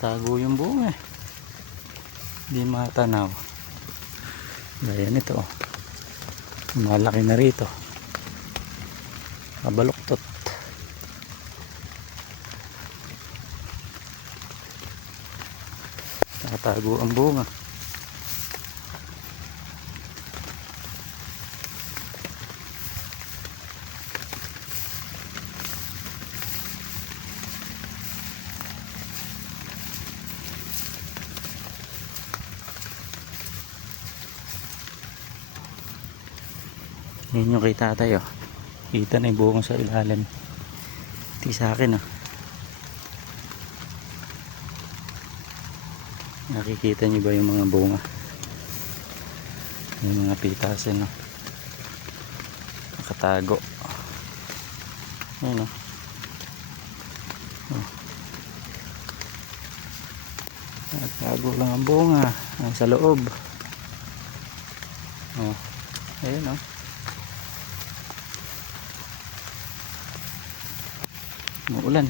Tago yung bunga eh. Hindi matanaw. Gaya nito oh. Malaki na rito. Kabaluktot. Nakatago ang bunga. Yan yung kay tatay oh. Kita na yung bunga sa ilalim. Hindi sa akin oh. Nakikita nyo ba yung mga bunga? Yung mga pitasin oh. Nakatago. Ayan oh. Nakatago lang ang bunga. Nasa loob. Oh. Ayan oh. Umuulan.